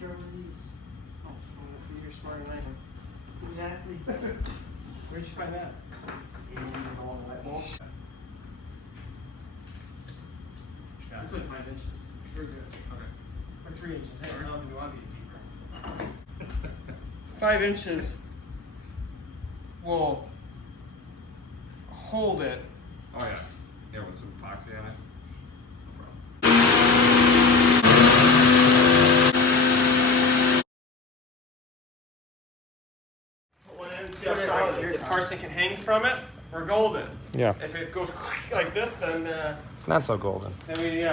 start with these. Oh, you're smarter than I am. Exactly. Where'd you find that? And the long light bulb. Yeah. It's like 5 inches. Very good. Okay. Or 3 inches. Hey, I don't know if you want to be deeper. 5 inches will hold it. Oh yeah. Yeah, with some epoxy on it. One end, see how solid it is. If Carson can hang from it, we're golden. Yeah. If it goes like this, then It's not so golden. then we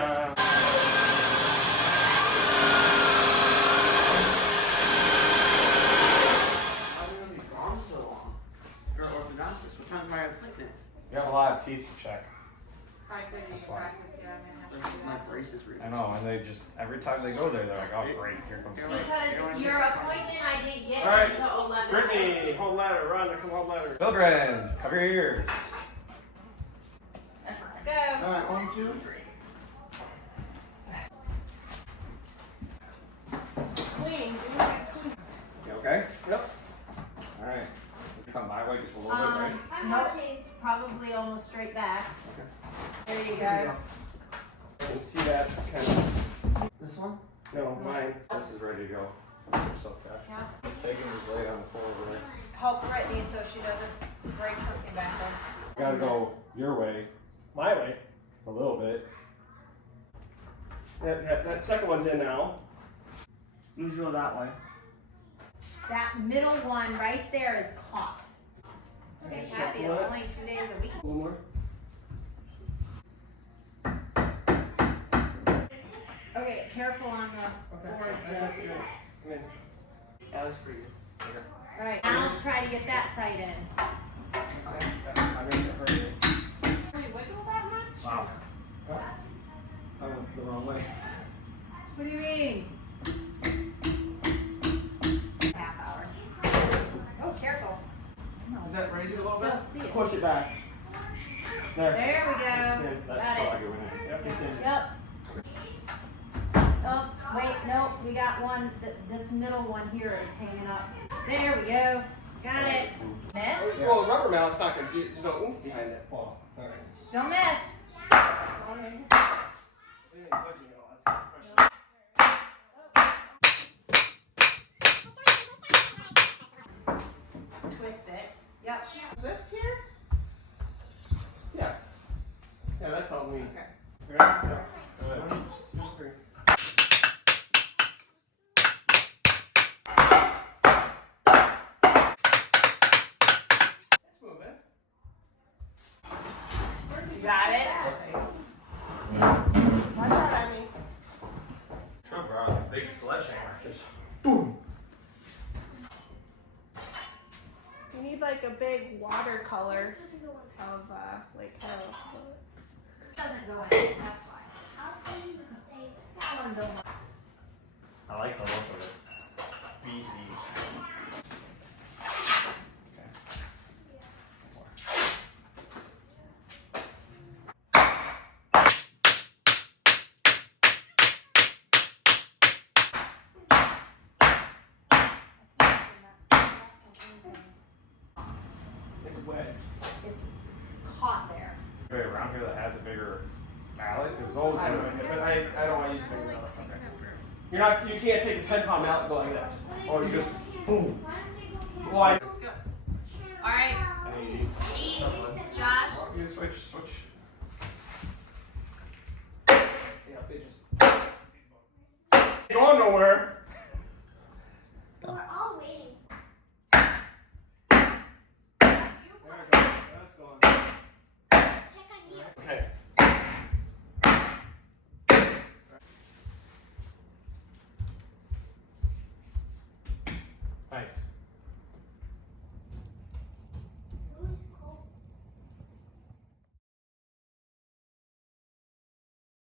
What time my appointment? You have a lot of teeth to check. Probably couldn't even practice, yeah, I'm gonna have to do My that. braces I know, and they just, every time they go there, they're like, oh great, here comes Because your appointment I didn't get Alright. until 11. Brittany, hold ladder, run, come hold ladder. Children, cover your ears. Let's go. Alright, 1, 2. Clean. You okay? Yep. Alright. Let's come my way just a little bit, right? Nope, probably almost straight back. There you go. You can see that kind of, This one? no, mine. This is ready to go. You're so fresh. Yeah. Just taking this lay on the floor over there. Help Brittany so she doesn't break something back there. Gotta go your way My way. a little bit. That second one's in now. You go that way. That middle one right there is caught. Okay, Stay happy, it's only 2 days a week. One more. Okay, careful on the boards That's though. good. Come in. That was pretty good. Alright, now try to get that side in. I'm going to hurt you. Can you wiggle that much? Wow. I went the wrong way. What do you mean? Half hour. Oh, careful. No. Is that raised a little bit? Still see it. Push it back. There. There we It's go. in. Got it. Yep, it's in. Yep. Oh, wait, no, we got one, this middle one here is hanging up. There we go. Got it. Miss? Well, the rubber mallet's not going to do, there's no oomph behind it. Well, alright. Still miss. Twist it. Yep. Is this here? Yeah. Yeah, that's all we need. Okay. Ready? Yeah. 1, 2, 3. Let's move it. You got it? Watch out, Emmy. Trump brought a big sledgehammer. Just You need like a big watercolor of like how. Doesn't go in, that's why. That one don't. I like the look of it. Beefy. It's wet. It's caught there. Anybody around here that has a bigger mallet? Because those I don't are. know, but I don't want to use a big mallet. You're not, you can't take a 10-pound mallet and go like this. Oh, you just boom. Well, I, Alright, And then you need some. Josh. Oh, you switch. yeah, it just ain't going nowhere. We're all waiting. There we go. That's going. Check on you. Okay. Nice.